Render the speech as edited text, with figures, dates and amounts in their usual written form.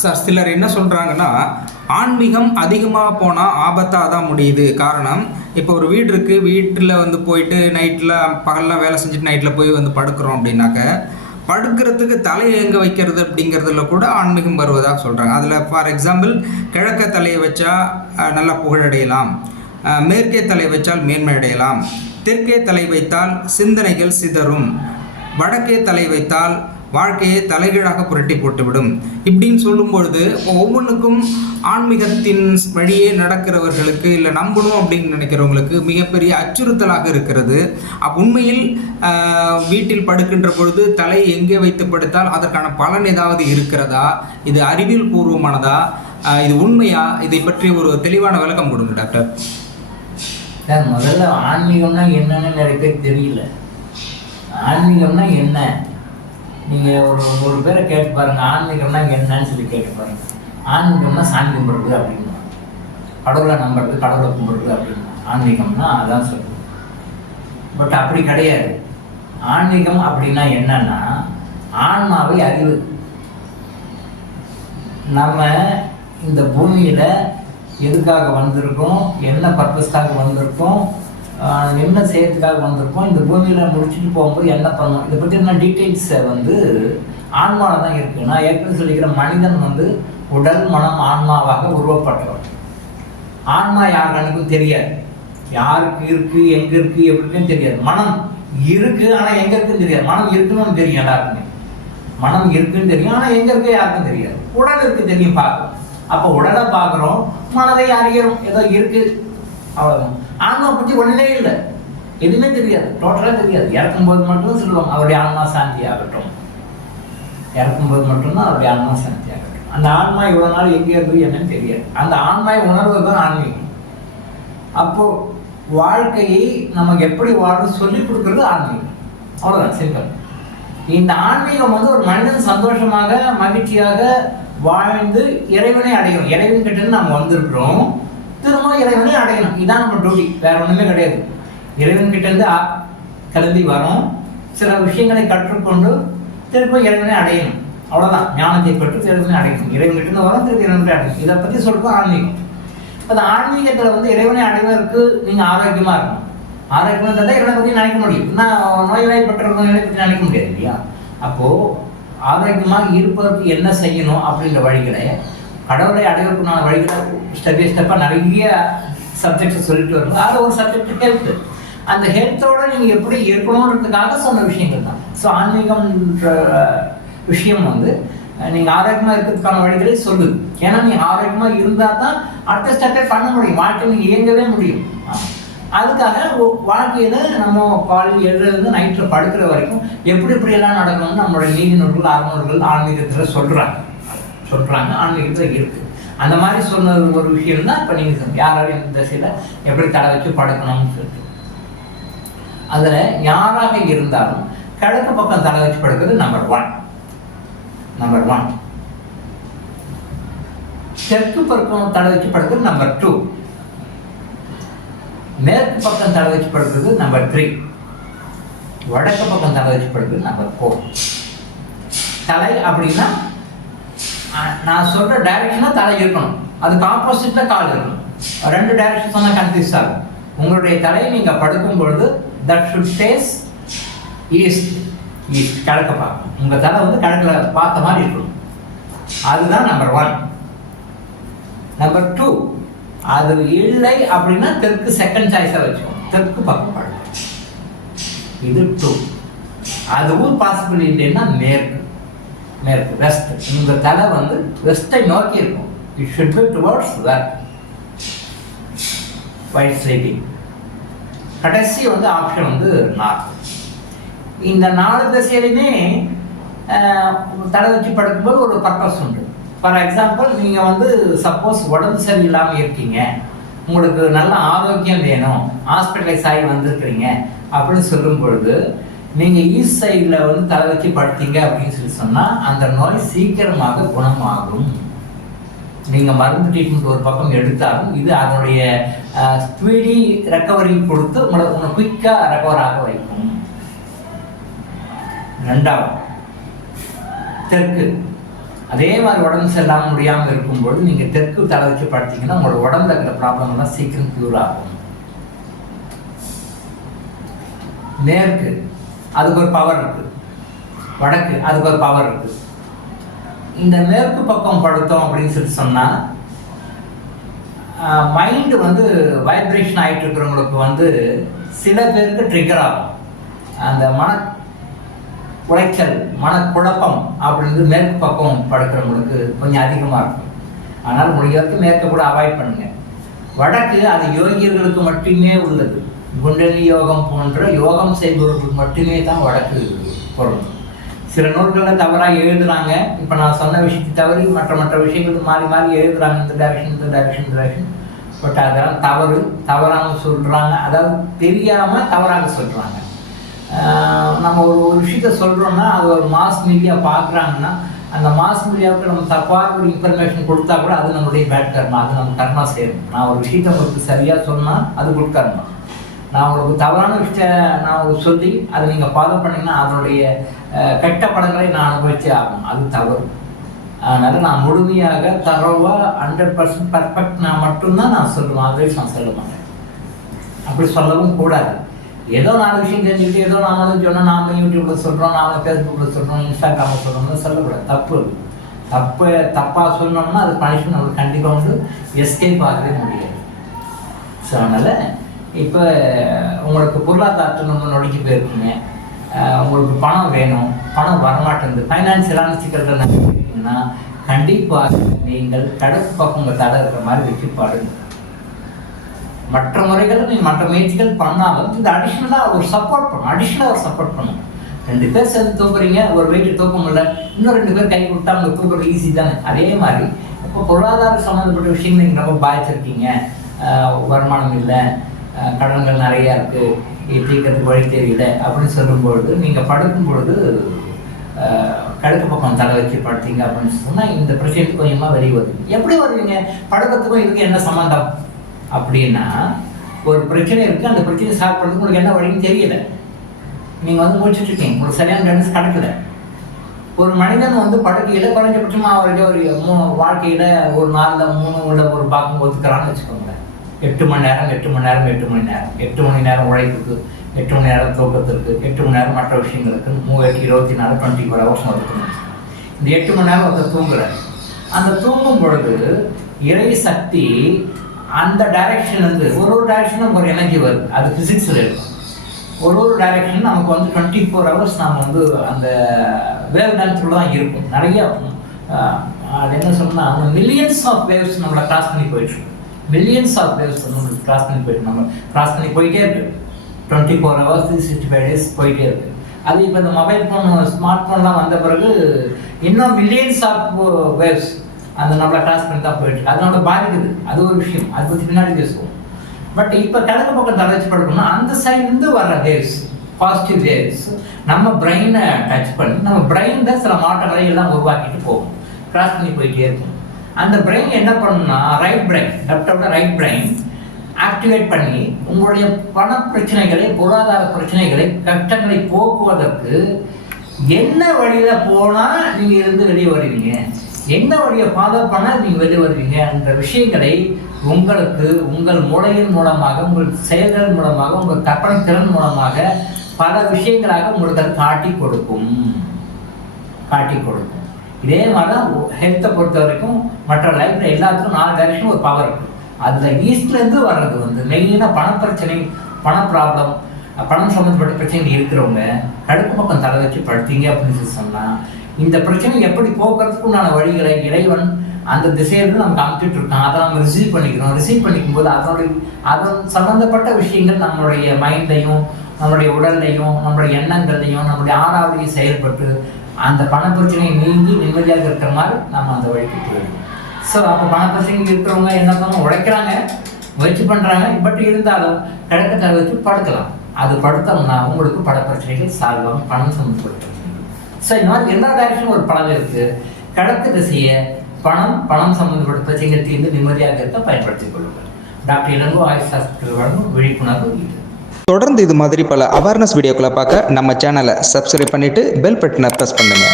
Sir சிலர் என்ன சொல்கிறாங்கன்னா, ஆன்மீகம் அதிகமாக போனால் ஆபத்தாக தான் முடியுது. காரணம், இப்போ ஒரு வீடு இருக்குது, வீட்டில் வந்து போயிட்டு நைட்டில் பகல்லாம் வேலை செஞ்சுட்டு நைட்டில் போய் வந்து படுக்கிறோம் அப்படின்னாக்க, படுக்கிறதுக்கு தலையை எங்கே வைக்கிறது அப்படிங்கிறதுல கூட ஆன்மீகம் வருவதாக சொல்கிறாங்க. அதில் ஃபார் எக்ஸாம்பிள், கிழக்க தலையை வச்சா நல்லா புகழடையலாம், மேற்கே தலை வைத்தால் மேன்மை அடையலாம், தெற்கே தலை வைத்தால் சிந்தனைகள் சிதறும், வடக்கே தலை வைத்தால் வாழ்க்கையை தலைகீழாக புரட்டி போட்டுவிடும் இப்படின்னு சொல்லும்பொழுது, ஒவ்வொன்றுக்கும் ஆன்மீகத்தின் வழியே நடக்கிறவர்களுக்கு இல்லை நம்பணும் அப்படின்னு நினைக்கிறவங்களுக்கு மிகப்பெரிய அச்சுறுத்தலாக இருக்கிறது. உண்மையில் வீட்டில் படுக்கின்ற பொழுது தலை எங்கே வைத்து படுத்தால் அதற்கான பலன் ஏதாவது இருக்கிறதா? இது அறிவியல் பூர்வமானதா? இது உண்மையா? இதை பற்றி ஒரு தெளிவான விளக்கம் கொடுங்க டாக்டர். சார், முதல்ல ஆன்மீகம்னா என்னன்னு நிறைய பேருக்கு தெரியல. ஆன்மீகம்னா என்ன? நீங்கள் ஒரு பேரை கேட்டு பாருங்கள், ஆன்மீகம்னா என்னன்னு சொல்லி கேட்டு பாருங்கள். ஆன்மீகம்னா சாமி கும்பிட்றது அப்படின்னா, கடவுளை நம்புறது, கடவுளை கும்பிட்றது அப்படின்னா ஆன்மீகம்னா அதான் சொல்லுது. பட் அப்படி கிடையாது. ஆன்மீகம் அப்படின்னா என்னன்னா, ஆன்மாவை அறிவு. நம்ம இந்த பூமியில் எதுக்காக வந்திருக்கோம், என்ன பர்பஸ்க்காக வந்திருக்கோம், என்ன செய்யறதுக்காக வந்திருக்கோம், இந்த பூமியில் முடிச்சுட்டு போகும்போது என்ன பண்ணணும், இதை பற்றின டீட்டெயில்ஸை வந்து ஆன்மாவில் தான் இருக்குது. நான் ஏற்கனவே சொல்லிக்கிற மனிதன் வந்து உடல் மனம் ஆன்மாவாக உருவப்பட்டவர். ஆன்மா யார் கண்ணுக்கும் தெரியாது, யாருக்கு இருக்குது, எங்கே இருக்குது, எப்படின்னு தெரியாது. மனம் இருக்குது, ஆனால் எங்கே இருக்குன்னு தெரியாது. மனம் இருக்குன்னு தெரியும் எல்லாருக்குமே. மனம் இருக்குன்னு தெரியும், ஆனால் எங்கே இருக்கு யாருக்கும் தெரியாது. உடல் இருக்குது தெரியும், பார்க்கும். அப்போ உடலை பார்க்குறோம், மனதை அறிகிறோம், ஏதோ இருக்குது, அவ்வளோதான். ஆன்மா பற்றி ஒன்றுமே இல்லை, எதுவுமே தெரியாது, டோட்டலாக தெரியாது. இறக்கும்போது மட்டும் சொல்லுவோம் அவருடைய ஆன்மா சாந்தி ஆகட்டும், இறக்கும்போது மட்டும்தான் அவருடைய ஆன்மா சாந்தி ஆகட்டும். அந்த ஆன்மா இவ்வளோ நாள் எங்கே இருந்து என்னன்னு தெரியாது. அந்த ஆன்மாவை உணர்வது தான் ஆன்மீகம். அப்போது வாழ்க்கையை நமக்கு எப்படி வாழணும் சொல்லிக் கொடுக்குறது ஆன்மீகம், அவ்வளோதான், சிம்பிள். இந்த ஆன்மீகம் வந்து ஒரு மனிதன் சந்தோஷமாக மகிழ்ச்சியாக வாழ்ந்து இறைவனை அடையணும். இறைவன் கிட்ட நம்ம வந்திருக்கிறோம், திரும்ப இறைவனை அடையணும். இதுதான் நம்ம டியூட்டி, வேற ஒன்றுமே கிடையாது. இறைவன் கிட்ட இருந்து கிளம்பி வரோம், சில விஷயங்களை கற்றுக்கொண்டு திரும்ப இறைவனை அடையணும், அவ்வளோதான். ஞானத்தை பெற்று இறைவனை அடையணும். இறைவன் கிட்ட இருந்து வரோம், திருப்பி இறைவனை அடையணும். இதை பற்றி சொல்றது ஆன்மீகம். அந்த ஆன்மீகத்தில் வந்து இறைவனை அடைவதற்கு நீங்கள் ஆரோக்கியமாக இருக்கணும். ஆரோக்கியமாக இருந்தால் தான் இறைவனை பற்றி நினைக்க முடியும். இன்னும் நோய்வாய்ப்பட்டிருக்கவங்களை பற்றி நினைக்க முடியாது இல்லையா? அப்போது ஆரோக்கியமாக இருப்பதற்கு என்ன செய்யணும் அப்படின்ற வழிகளை, கடவுளை அடைவதற்குண்டான வழிகளை ஸ்டெப் பை ஸ்டெப்பாக நிறைய சப்ஜெக்ட்ஸ் சொல்லிட்டு வரும்போது அது ஒரு சப்ஜெக்ட் ஹெல்த்து. அந்த ஹெல்த்தோடு நீங்கள் எப்படி இருக்கணுன்றதுக்காக சொன்ன விஷயங்கள் தான். ஸோ ஆன்மீகம்ன்ற விஷயம் வந்து நீங்கள் ஆரோக்கியமாக இருக்கிறதுக்கான வழிகளை சொல்லுது. ஏன்னா நீங்கள் ஆரோக்கியமாக இருந்தால் தான் அடுத்த ஸ்டெப்பே பண்ண முடியும், வாழ்க்கை நீங்கள் இயங்கவே முடியும். அதுக்காக வாழ்க்கையில் நம்ம காலையில் எழுதுலேருந்து நைட்டில் படுக்கிற வரைக்கும் எப்படி எப்படியெல்லாம் நடக்கணும்னு நம்மளோட நீதிநூல்கள் அறநூல்கள் ஆன்மீகத்தில் சொல்கிறாங்க, ஆன்மீகத்தில் இருக்குது. அந்த மாதிரி சொன்னது ஒரு விஷயம் தான் இப்போ நீங்கள் சொன்ன யாராவது இந்த திசையில் எப்படி தலை வச்சு படுக்கணும்னு சொல்லிட்டு. அதில் யாராக இருந்தாலும் கிழக்கு பக்கம் தலை வச்சு படுக்கிறது நம்பர் ஒன். தெற்கு பக்கம் தலை வச்சு படுக்கிறது நம்பர் 2. மேற்கு பக்கம் தலை வச்சு படுக்கிறது நம்பர் 3. வடக்கு பக்கம் தலை வச்சு படுக்கிறது நம்பர் 4. தலை அப்படின்னா நான் சொல்ற டைரக்ஷனா தலை இருக்கணும், அதுக்கு ஆப்போசிட்ல கால் இருக்கணும். 2 டைரக்ஷன் சொன்னா கன்ஃபியூஸ் ஆகும். உங்களுடைய தலையை நீங்க படுக்கும் பொழுது தட் ஷுட் ஃபேஸ் ஈஸ்ட், கிழக்க பார்க்கணும். உங்க தலை வந்து கிழக்குல பார்த்த மாதிரி இருக்கணும். அதுதான் நம்பர் 1. நம்பர் 2, அது இல்லை அப்படின்னா தெற்கு செகண்ட் சாய்ஸா வச்சுக்கோங்க, தெற்கு பக்கம் படுக்கும். இது 2. அதுவும் பாசிபிள் இல்லைன்னா மேற்கு வெஸ்ட். இந்த தலை வந்து வெஸ்டை நோக்கி இருக்கும். It should be towards west wide sleeping. கடைசி வந்து ஆப்ஷன் வந்து நார்த். இந்த 4 திசையிலுமே தலை வச்சு படுக்கும்போது ஒரு பர்பஸ் உண்டு. ஃபார் எக்ஸாம்பிள், நீங்கள் வந்து சப்போஸ் உடம்பு சரியில்லாமல் இருக்கீங்க, உங்களுக்கு நல்ல ஆரோக்கியம் வேணும், ஹாஸ்பிட்டலைஸ் ஆகி வந்திருக்கிறீங்க அப்படின்னு சொல்லும் பொழுது நீங்கள் ஈஸ்ட் சைடில் வந்து தலை வச்சு படுத்தீங்க அப்படின்னு சொல்லி சொன்னால் அந்த நோய் சீக்கிரமாக குணமாகும். நீங்கள் மருந்து ட்ரீட்மெண்ட் ஒரு பக்கம் எடுத்தாலும் இது அதனுடைய ஸ்பீடி ரெக்கவரி கொடுத்து உங்களை குயிக்காக ரெக்கவர் ஆக வைக்கும். 2வது தெற்கு. அதே மாதிரி உடம்பு சரியில்லாமல் முடியாமல் இருக்கும்போது நீங்கள் தெற்கு தலை வச்சு படுத்தீங்கன்னா உங்களோட உடம்புல இருக்கிற ப்ராப்ளம் எல்லாம் சீக்கிரம் க்யூர் ஆகும். மேற்கு அதுக்கு ஒரு பவர் இருக்குது, வடக்கு அதுக்கு ஒரு பவர் இருக்குது. இந்த மேற்கு பக்கம் படுத்தோம் அப்படின்னு சொல்லி சொன்னால் மைண்டு வந்து வைப்ரேஷன் ஆகிட்டு இருக்கிறவங்களுக்கு வந்து சில பேருக்கு ட்ரிகர் ஆகும். அந்த உளைச்சல் மனக்குழப்பம் அப்படின்றது மேற்கு பக்கம் படுக்கிறவங்களுக்கு கொஞ்சம் அதிகமாக இருக்கும். ஆனால் முடிஞ்ச வரைக்கும் மேற்க கூட அவாய்ட் பண்ணுங்கள். வடக்கு அது யோகியர்களுக்கு மட்டுமே உள்ளது. குண்டலி யோகம் போன்ற யோகம் செய்பவர்களுக்கு மட்டுமே தான் வடக்கு பொருந்தும். சில நூல்களில் தவறாக எழுதுறாங்க. இப்போ நான் சொன்ன விஷயத்தை தவறி மற்ற விஷயங்களுக்கு மாறி மாறி எழுதுறாங்க, இந்த டைரக்ஷன். பட் அதெல்லாம் தவறாக சொல்கிறாங்க. அதாவது தெரியாமல் தவறாக சொல்கிறாங்க. நம்ம ஒரு விஷயத்த சொல்கிறோன்னா அது ஒரு மாஸ் மீடியா பார்க்குறாங்கன்னா அந்த மாஸ் மீடியாவுக்கு நம்ம தப்பான ஒரு இன்ஃபர்மேஷன் கொடுத்தா கூட அது நம்மளுடைய பேட் கர்மா, அது நம்ம கர்மா சேரும். நான் ஒரு விஷயத்தை உங்களுக்கு சரியாக சொன்னால் அது குட் கர்மா. நான் உங்களுக்கு தவறான விஷயத்தை நான் உங்களுக்கு சொல்லி அதை நீங்கள் ஃபாலோ பண்ணிங்கன்னா அதனுடைய கெட்ட படங்களை நான் அனுபவிச்சே ஆகும், அது தவறு. அதனால் நான் முழுமையாக தரவாக 100% பர்ஃபெக்ட் நான் மட்டும்தான் நான் சொல்லுவேன், அதர்வைஸ் நான் சொல்ல மாட்டேன். அப்படி சொல்லவும் கூடாது. ஏதோ 4 விஷயம் தெரிஞ்சுக்கிட்டு ஏதோ நாமளும் சொன்னால் நாமளும் யூடியூப்பில் சொல்கிறோம், நாமளும் ஃபேஸ்புக்கில் சொல்கிறோம், இன்ஸ்டாகிராமில் சொல்கிறோம்னு சொல்லக்கூடாது. தப்பாக சொன்னோம்னா அது பனிஷ்மெண்ட் நம்மளுக்கு கண்டிப்பாக வந்து எஸ்கேப் ஆகவே முடியாது. ஸோ அதனால் இப்போ உங்களுக்கு பொருளாதாரத்தில் நம்ம நொடிக்கு போயிருக்கீங்க, உங்களுக்கு பணம் வேணும், பணம் வரமாட்டேங்குது, ஃபைனான்சியலான சிக்கல்கள் நினைக்கிறீங்கன்னா கண்டிப்பாக நீங்கள் கடற்கு பக்கம் உங்கள் தடை இருக்கிற மாதிரி வச்சு பாடுங்க. மற்ற முறைகள் நீங்கள் மற்ற முயற்சிகள் பண்ணாலும் இது அடிஷ்னலாக ஒரு சப்போர்ட் பண்ணும். 2 பேர் சேர்ந்து தூக்குறீங்க, ஒரு வெயிட்டு தூக்க முடியல, இன்னும் 2 பேர் கை கொடுத்தா அவங்க தூக்குறது ஈஸி தானே. அதே மாதிரி இப்போ பொருளாதார சம்மந்தப்பட்ட விஷயங்கள் நீங்கள் ரொம்ப பாதிச்சிருக்கீங்க, வருமானம் இல்லை, கடன்கள் நிறையா இருக்குது, தீர்க்கறதுக்கு வழி தெரியல அப்படின்னு சொல்லும்பொழுது நீங்கள் படுக்கும் பொழுது கிழக்கு பக்கம் தலை வச்சு படுத்தீங்க அப்படின்னு சொன்னால் இந்த பிரச்சனைக்கு கொஞ்சமாக வெளியே வருது. எப்படி வருவீங்க? படுக்கிறதுக்கும் இதுக்கு என்ன சம்மந்தம் அப்படின்னா, ஒரு பிரச்சனை இருக்குது, அந்த பிரச்சனையை சால்வ் பண்ணுறதுக்கு உங்களுக்கு என்ன வழின்னு தெரியல, நீங்கள் வந்து முடிச்சுட்டு இருக்கீங்க, உங்களுக்கு சரியான கைடன்ஸ் கிடைக்கல. ஒரு மனிதன் வந்து படுக்கையில் குறைஞ்சபட்சமாக அவருடைய ஒரு வாழ்க்கையில் ஒரு நாளில் 3 உள்ள ஒரு பாகம் ஒதுக்குறான்னு வச்சுக்கோங்களேன். 8 மணி நேரம் 8 மணி நேரம் 8 மணி நேரம் 8 மணி நேரம் உழைப்புக்கு, 8 மணி நேரம் தூக்கத்திற்கு, 8 மணி நேரம் மற்ற விஷயங்களுக்கு, 24 24 ஹவர்ஸ் ஒதுக்கணும். இந்த 8 மணி நேரம் ஒருத்தர் தூங்குறாரு. அந்த தூங்கும் பொழுது இறை சக்தி அந்த டைரக்ஷன் வந்து ஒரு டைரக்ஷனும் ஒரு எனர்ஜி வருது, அது ஃபிசிக்ஸில் இருக்கும். ஒரு டைரக்ஷன் நமக்கு வந்து 24 ஹவர்ஸ் நாம் வந்து அந்த வேவ் லென்த்தில் தான் இருக்கும். நிறைய அது என்ன சொன்னால் அந்த மில்லியன்ஸ் ஆஃப் வேவ்ஸ் நம்மளை கிராஸ் பண்ணி போயிட்டுருக்கு. மில்லியன்ஸ் ஆஃப் வேவ்ஸ் நம்மளுக்கு கிராஸ் பண்ணி போயிட்டு நம்ம கிராஸ் பண்ணி போயிட்டே இருக்குது. 24 ஹவர்ஸ் 365 டேஸ் போயிட்டே இருக்குது. அது இப்போ இந்த மொபைல் ஃபோன் ஸ்மார்ட் ஃபோன்லாம் வந்த பிறகு இன்னும் மில்லியன்ஸ் ஆஃப் வேவ்ஸ் அந்த நம்மளை கிராஸ் பண்ணி தான் போயிட்டு அதனால பாதிக்குது. அது ஒரு விஷயம், அதை பற்றி பின்னாடி பேசுவோம். பட் இப்போ கிழக்கு பக்கம் தலைச்சு படுக்கணும்னா அந்த சைட்லேருந்து வர வேவ்ஸ், பாசிட்டிவ் வேவ்ஸ் நம்ம பிரெயினை டச் பண்ணி நம்ம பிரெயினில் சில மாற்றங்களை எல்லாம் உருவாக்கிட்டு போகும், கிராஸ் பண்ணி போயிட்டே இருக்கும். அந்த பிரெயின் என்ன பண்ணணும்னா ரைட் பிரெயின், லெஃப்டோட ரைட் பிரெயின் ஆக்டிவேட் பண்ணி உங்களுடைய பண பிரச்சனைகளை, பொருளாதார பிரச்சனைகளை, கஷ்டங்களை போக்குவதற்கு என்ன வழியில் போனால் நீங்கள் இருந்து வெளியே வருவீங்க, என்ன வழியை ஃபாலோ பண்ணால் நீங்கள் வெளியே வருவீங்க என்ற விஷயங்களை உங்களுக்கு உங்கள் மூளையின் மூலமாக, உங்கள் செயல்கள் மூலமாக, உங்கள் கற்பனை திறன் மூலமாக பல விஷயங்களாக உங்களுக்கு அது காட்டி கொடுக்கும். இதே மாதிரி தான் ஹெல்த்தை பொறுத்த வரைக்கும் மற்ற லைஃப்பில் எல்லாத்துக்கும் 4 டைரக்ஷன் ஒரு பவர் இருக்குது. அதில் ஈஸ்ட்லேருந்து வர்றது வந்து மெயினாக பணப்பிரச்சனை, பண ப்ராப்ளம், பணம் சம்மந்தப்பட்ட பிரச்சனை இருக்கிறவங்க கடுக்கு பக்கம் தலை வச்சு படுத்தீங்க அப்படின்னு சொன்னால் இந்த பிரச்சனை எப்படி போக்குறதுக்கு உண்டான வழிகளை இறைவன் அந்த திசையிலிருந்து நமக்கு அமைச்சிட்டு இருக்கான். அதை நம்ம ரிசீவ் பண்ணிக்கிறோம். ரிசீவ் பண்ணிக்கும் போது அதன் சம்மந்தப்பட்ட விஷயங்கள் நம்மளுடைய மைண்டையும், நம்மளுடைய உடல்லையும், நம்மளுடைய எண்ணங்கள்லையும், நம்மளுடைய ஆறாவதையும் செயல்பட்டு அந்த பண பிரச்சனையை நீங்கி நிம்மதியாக இருக்கிற மாதிரி நம்ம அந்த வழிக்கு போயிடுவோம். ஸோ அப்போ பண பிரச்சனைகள் இருக்கிறவங்க என்ன பண்ணணும், உழைக்கிறாங்க, முயற்சி பண்ணுறாங்க. பட் இருந்தாலும் கிழக்கு தலை வச்சு படுக்கலாம். அது படுத்தோம்னா உங்களுக்கு பல பிரச்சனைகள் சால்வ் ஆகும், பணம் சம்மந்தப்பட்ட. ஸோ இந்த மாதிரி எல்லா டைரக்ஷனும் ஒரு படம் இருக்குது. கிழக்கு திசையை பணம் சம்மந்தப்பட்ட பிரச்சனைகள் தீர்ந்து நிம்மதியாக இருக்க பயன்படுத்திக் கொள்ளுங்கள். டாக்டர் இளங்கோ ஆயுஷ் ஹாஸ்பிட்டல் வழங்கும் விழிப்புணர்வு இது. தொடர்ந்து இது மாதிரி பல அவேர்னஸ் வீடியோக்களை பார்க்க நம்ம சேனலை சப்ஸ்கிரைப் பண்ணிட்டு பெல் பட்டனை ப்ரெஸ் பண்ணுங்க.